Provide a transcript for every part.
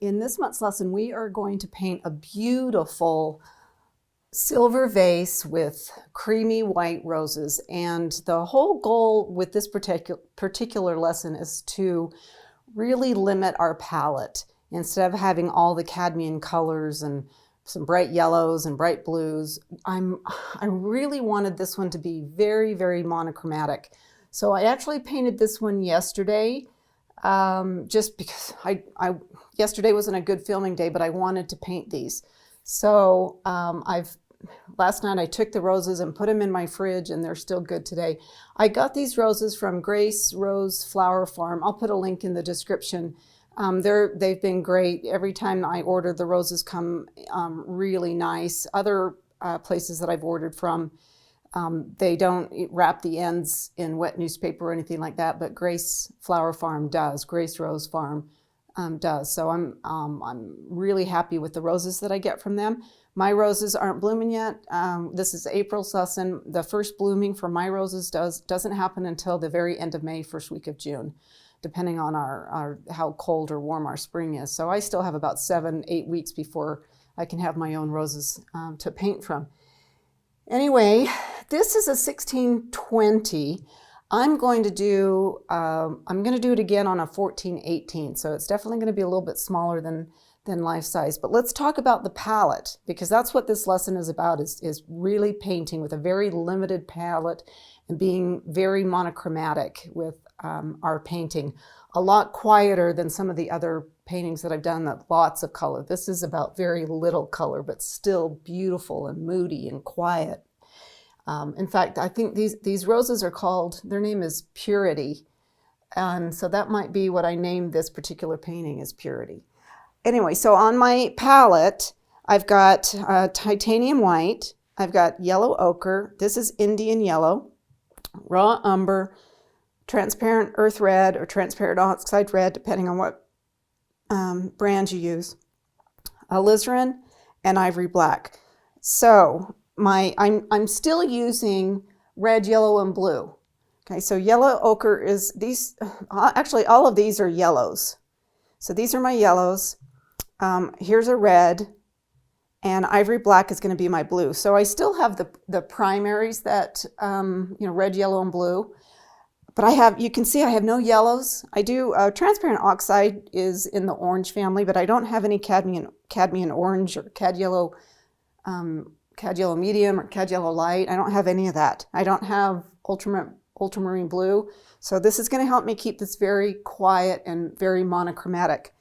In this month's lesson, we are going to paint a beautiful silver vase with creamy white roses. And the whole goal with this particular lesson is to really limit our palette. Instead of having all the cadmium colors and some bright yellows and bright blues, I really wanted this one to be very, very monochromatic. So I actually painted this one yesterday, just because yesterday wasn't a good filming day, but I wanted to paint these. So last night I took the roses and put them in my fridge, and they're still good today. I got these roses from Grace Rose Flower Farm. I'll put a link in the description. They've been great. Every time I order, the roses come really nice. Other places that I've ordered from, they don't wrap the ends in wet newspaper or anything like that, but Grace Flower Farm does. Grace Rose Farm does. So I'm really happy with the roses that I get from them. My roses aren't blooming yet. This is April's lesson. The first blooming for my roses doesn't happen until the very end of May, first week of June, depending on how cold or warm our spring is. So I still have about 7-8 weeks before I can have my own roses to paint from. Anyway, this is a 1620. I'm going to do it again on a 1418. So it's definitely going to be a little bit smaller than life size. But let's talk about the palette, because that's what this lesson is about, is really painting with a very limited palette and being very monochromatic with our painting. A lot quieter than some of the other paintings that I've done that lots of color. This is about very little color, but still beautiful and moody and quiet. In fact, I think these roses are called, their name is Purity. And so that might be what I named this particular painting, is Purity. Anyway, so on my palette, I've got titanium white, I've got yellow ochre, this is Indian yellow, raw umber, transparent earth red or transparent oxide red, depending on what brand you use, alizarin, and ivory black. So I'm still using red, yellow, and blue. Okay, so yellow ochre is these. Actually, all of these are yellows. So these are my yellows. Here's a red, and ivory black is going to be my blue. So I still have the primaries that red, yellow, and blue. But you can see I have no yellows. I do, transparent oxide is in the orange family, but I don't have any cadmium orange or cad yellow medium or cad yellow light. I don't have any of that. I don't have ultramarine blue. So this is going to help me keep this very quiet and very monochromatic.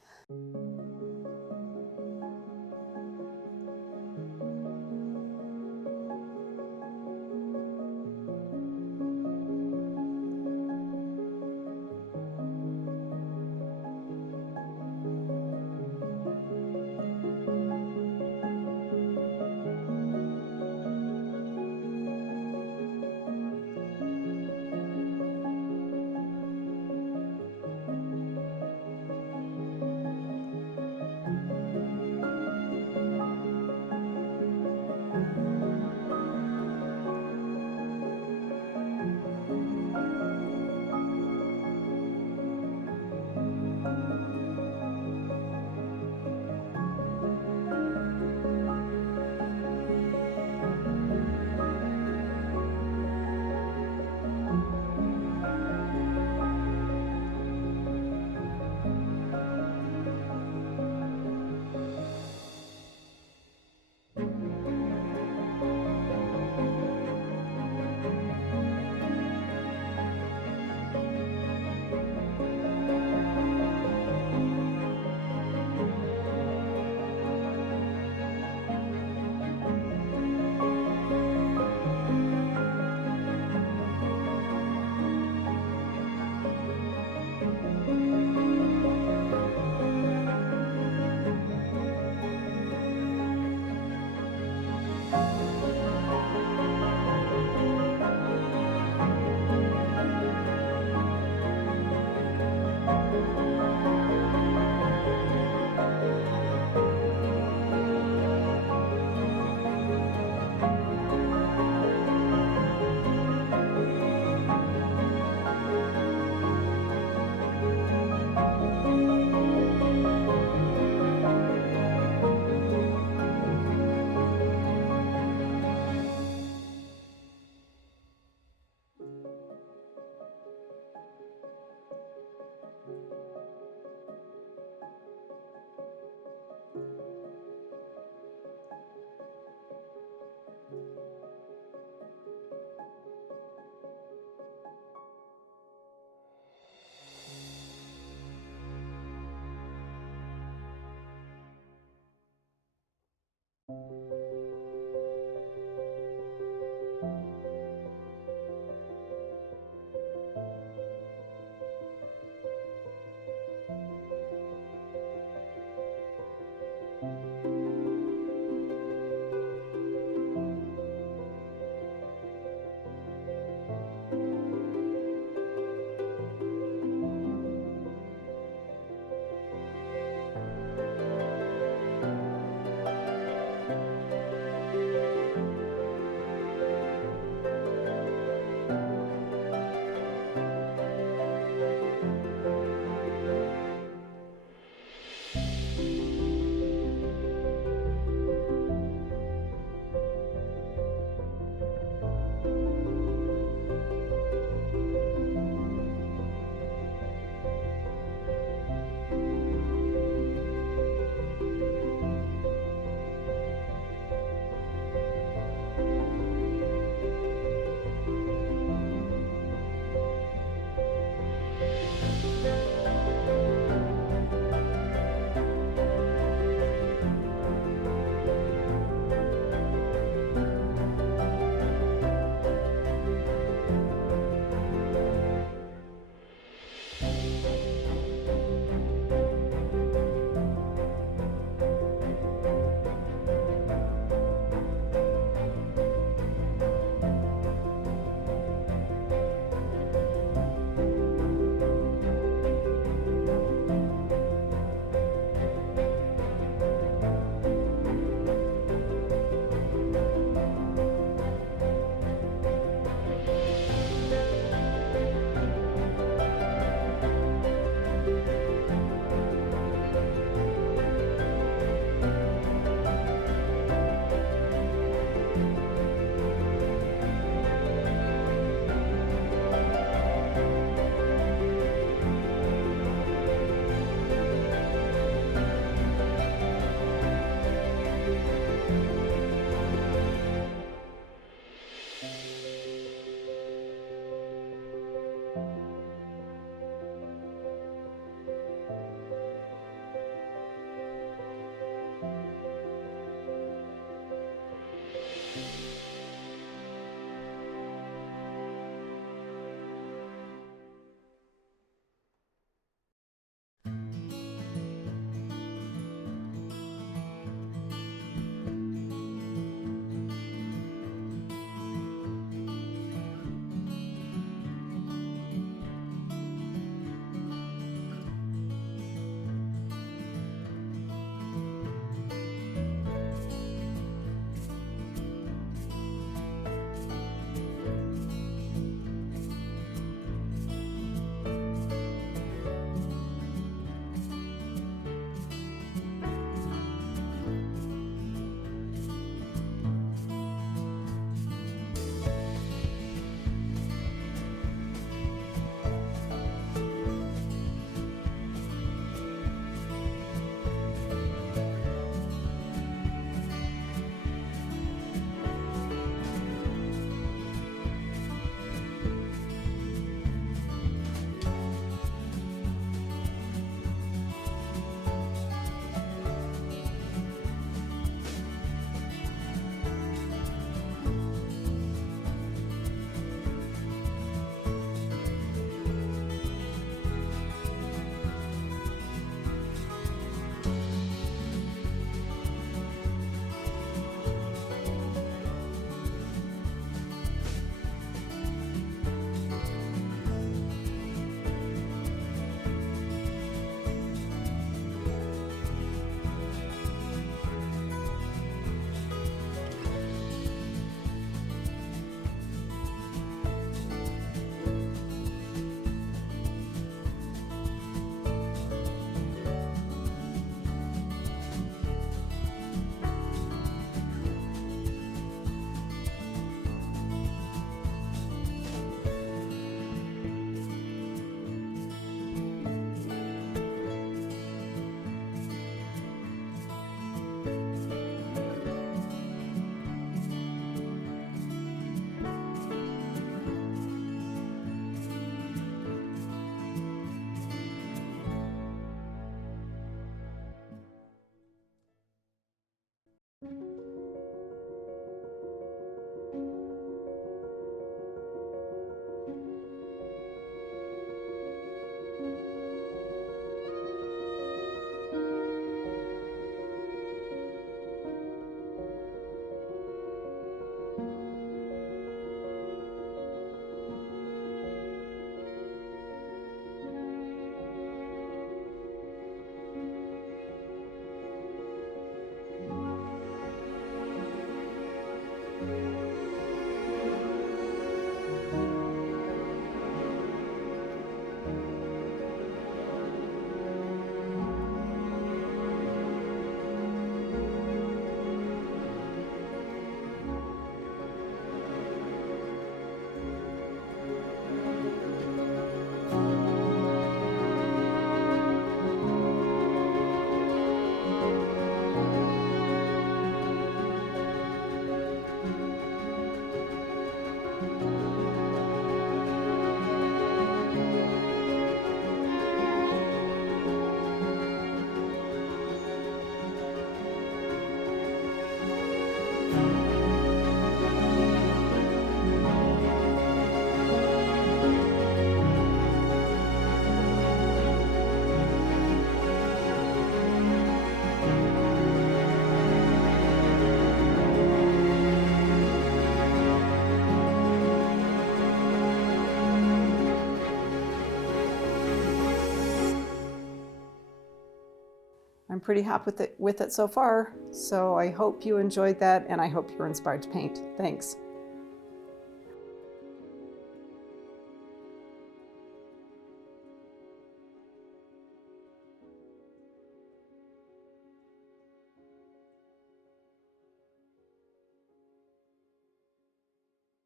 I'm pretty happy with it so far. So I hope you enjoyed that, and I hope you're inspired to paint. Thanks.